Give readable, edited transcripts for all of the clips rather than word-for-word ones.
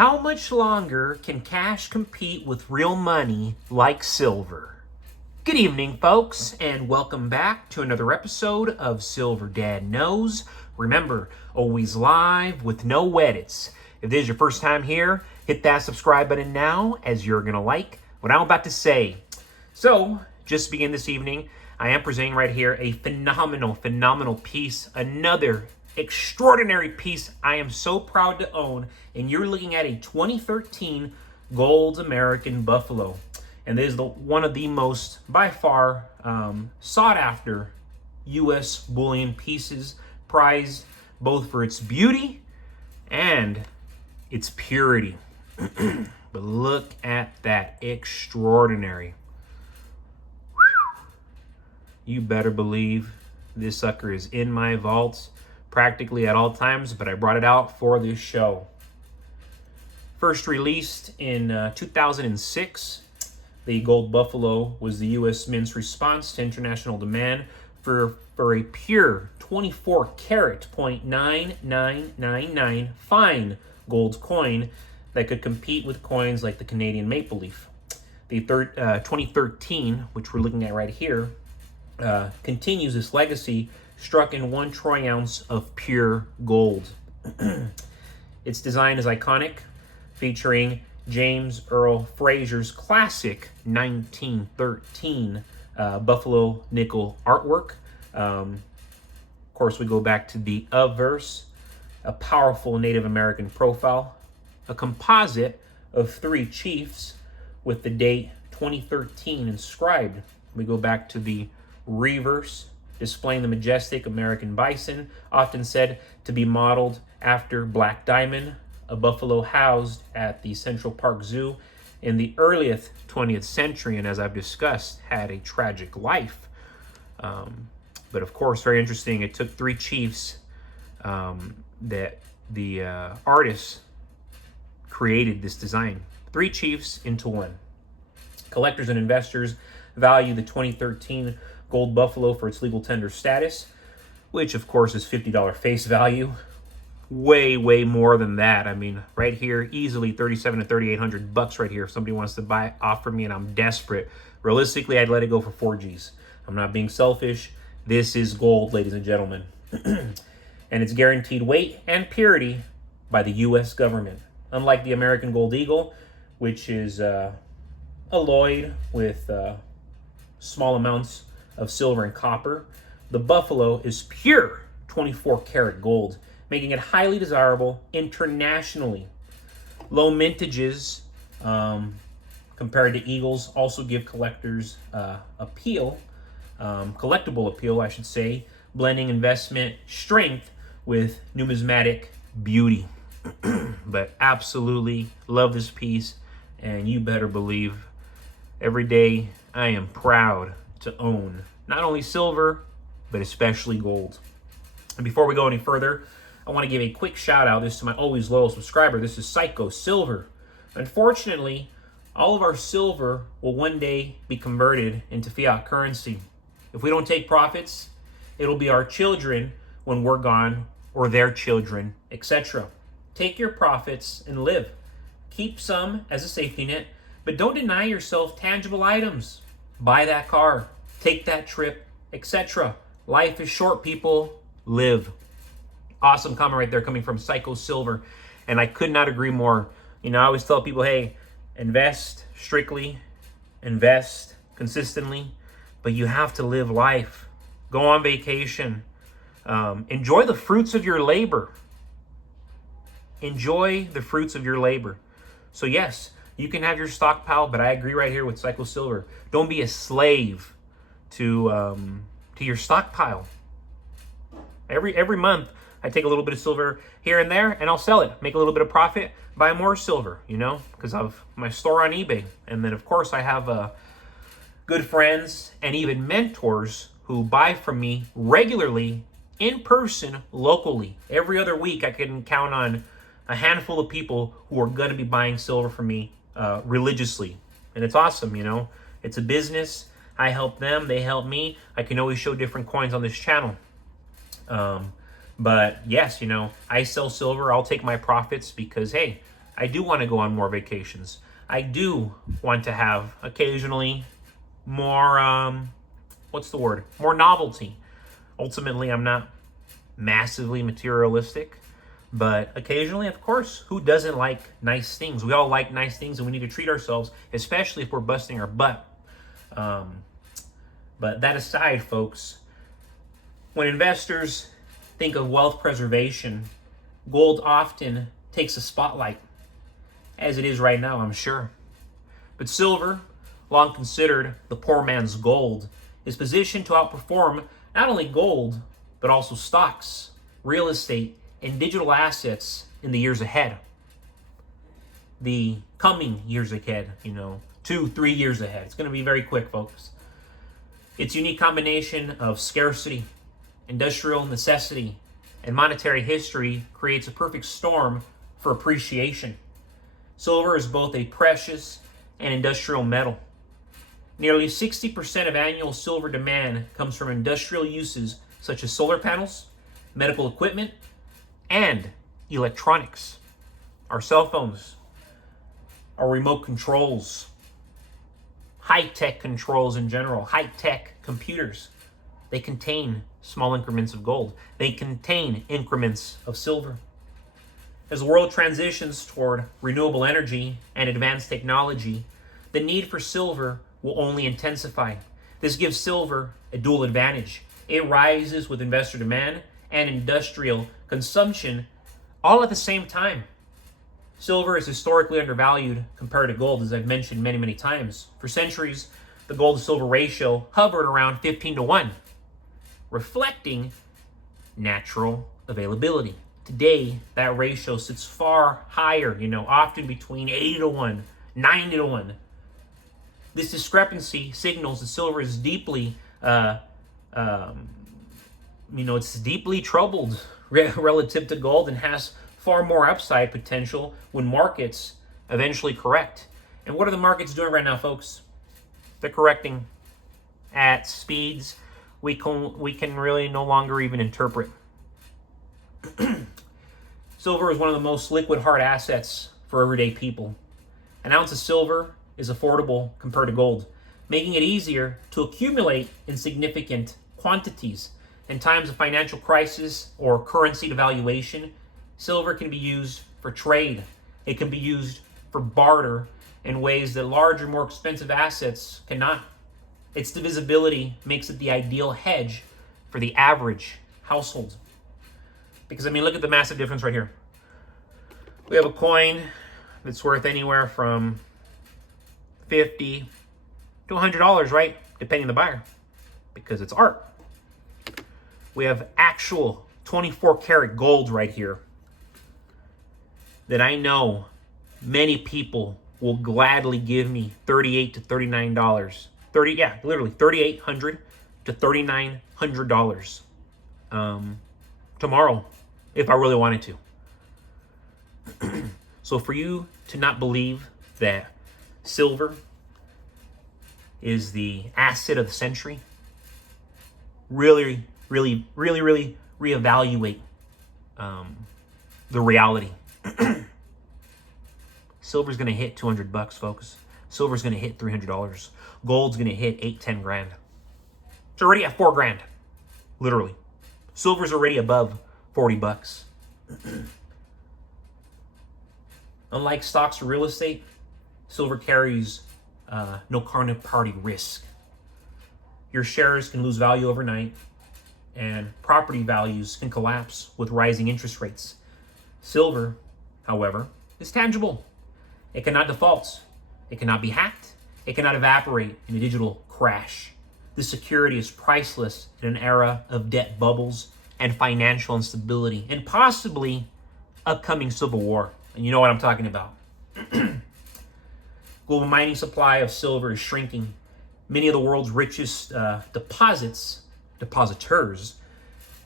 How much longer can cash compete with real money like silver? Good evening, folks, and welcome back to another episode of Silver Dad Knows. Remember, always live with no edits. If this is your first time here, hit that subscribe button now, as you're going to like what I'm about to say. So, just to begin this evening, I am presenting right here a phenomenal piece, another extraordinary piece I am so proud to own, and you're looking at a 2013 Gold American Buffalo. And this is one of the most, by far, sought after U.S. bullion pieces, prized both for its beauty and its purity. But look at that, extraordinary. You better believe this sucker is in my vaults practically at all times, but I brought it out for this show. First released in 2006, the Gold Buffalo was the U.S. Mint's response to international demand for a pure 24 karat .9999 fine gold coin that could compete with coins like the Canadian maple leaf. The 2013, which we're looking at right here, continues this legacy, struck in 1 troy ounce of pure gold. Its design is iconic, featuring James Earl Fraser's classic 1913 Buffalo nickel artwork. Of course, we go back to the verse, a powerful Native American profile, a composite of 3 chiefs with the date 2013 inscribed. We go back to the reverse, displaying the majestic American bison, often said to be modeled after Black Diamond, a buffalo housed at the Central Park Zoo in the earliest 20th century, and as I've discussed, had a tragic life. But of course, very interesting, it took 3 chiefs that the artists created this design. 3 chiefs into 1. Collectors and investors value the 2013 Gold Buffalo for its legal tender status, which of course is $50 face value. Way more than that. I mean, right here, easily $3,700 to $3,800 right here. If somebody wants to buy off from me and I'm desperate, realistically, I'd let it go for 4 G's. I'm not being selfish. This is gold, ladies and gentlemen. And it's guaranteed weight and purity by the U.S. government. Unlike the American Gold Eagle, which is alloyed with small amounts of silver and copper, the Buffalo is pure 24 karat gold, making it highly desirable internationally. Low mintages compared to Eagles also give collectors collectible appeal, I should say, blending investment strength with numismatic beauty. But absolutely love this piece, and you better believe every day I am proud to own not only silver, but especially gold. And before we go any further, I want to give a quick shout out this to my always loyal subscriber. This is Psycho Silver. Unfortunately, all of our silver will one day be converted into fiat currency. If we don't take profits, it'll be our children when we're gone, or their children, etc. Take your profits and live. Keep some as a safety net, but don't deny yourself tangible items. Buy that car, take that trip, etc. Life is short, people. Live. Awesome comment right there coming from Psycho Silver, and I could not agree more. You know, I always tell people, hey, invest strictly, invest consistently, but you have to live life. Go on vacation. Enjoy the fruits of your labor. Enjoy the fruits of your labor. So yes, you can have your stockpile, but I agree right here with Psycho Silver. Don't be a slave to your stockpile. Every month, I take a little bit of silver here and there, and I'll sell it, make a little bit of profit, buy more silver, you know, because of my store on eBay. And then, of course, I have good friends and even mentors who buy from me regularly, in person, locally. Every other week, I can count on a handful of people who are going to be buying silver from me religiously. And it's awesome, you know. It's a business. I help them. They help me. I can always show different coins on this channel. But yes, you know, I sell silver. I'll take my profits because, hey, I do want to go on more vacations. I do want to have occasionally more, more novelty. Ultimately, I'm not massively materialistic, but occasionally, of course, who doesn't like nice things? We all like nice things, and we need to treat ourselves, especially if we're busting our butt. But that aside, folks, when investors think of wealth preservation, gold often takes a spotlight, as it is right now, I'm sure. But silver, long considered the poor man's gold, is positioned to outperform not only gold, but also stocks, real estate, and digital assets in the years ahead. The coming years ahead, 2-3 years ahead. It's going to be very quick, folks. Its unique combination of scarcity, industrial necessity, and monetary history creates a perfect storm for appreciation. Silver is both a precious and industrial metal. Nearly 60% of annual silver demand comes from industrial uses such as solar panels, medical equipment, and electronics. Our cell phones, our remote controls, high-tech controls in general, high-tech computers, they contain small increments of gold. They contain increments of silver. As the world transitions toward renewable energy and advanced technology, the need for silver will only intensify. This gives silver a dual advantage. It rises with investor demand and industrial consumption all at the same time. Silver is historically undervalued compared to gold, as I've mentioned many, many times. For centuries, the gold to silver ratio hovered around 15-1, reflecting natural availability. Today, that ratio sits far higher, often between 80-1, 90-1. This discrepancy signals that silver is deeply, it's deeply troubled relative to gold and has far more upside potential when markets eventually correct. And what are the markets doing right now, folks? They're correcting at speeds we can really no longer even interpret. Silver is one of the most liquid hard assets for everyday people. An ounce of silver is affordable compared to gold, making it easier to accumulate in significant quantities. In times of financial crisis or currency devaluation, silver can be used for trade. It can be used for barter in ways that larger, more expensive assets cannot. Its divisibility makes it the ideal hedge for the average household. Because, look at the massive difference right here. We have a coin that's worth anywhere from $50 to $100, right? Depending on the buyer, because it's art. We have actual 24 karat gold right here that I know many people will gladly give me $38 to $39. Literally $3,800 to $3,900 tomorrow if I really wanted to. So for you to not believe that silver is the asset of the century, really reevaluate the reality. Silver's going to hit $200, folks. Silver's going to hit $300. Gold's going to hit $8-10 grand. It's already at $4 grand, literally. Silver's already above $40. Unlike stocks or real estate, silver carries no counterparty risk. Your shares can lose value overnight, and property values can collapse with rising interest rates. Silver, however, is tangible. It cannot default. It cannot be hacked. It cannot evaporate in a digital crash. This security is priceless in an era of debt bubbles and financial instability, and possibly upcoming civil war. And you know what I'm talking about. Global mining supply of silver is shrinking. Many of the world's richest depositors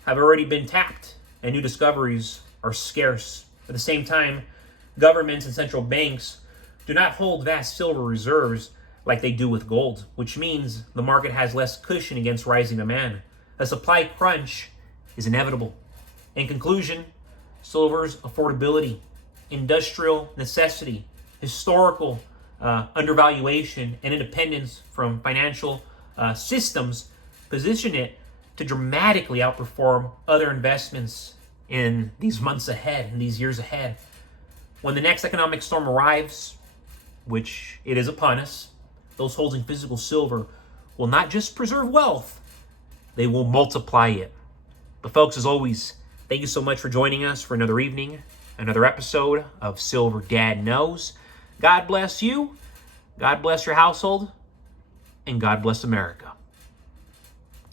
have already been tapped, and new discoveries are scarce. At the same time, governments and central banks do not hold vast silver reserves like they do with gold, which means the market has less cushion against rising demand. A supply crunch is inevitable. In conclusion, silver's affordability, industrial necessity, historical undervaluation, and independence from financial systems position it to dramatically outperform other investments in these months ahead, in these years ahead. When the next economic storm arrives, which it is upon us, those holding physical silver will not just preserve wealth, they will multiply it. But folks, as always, thank you so much for joining us for another evening, another episode of Silver Dad Knows. God bless you, God bless your household, and God bless America.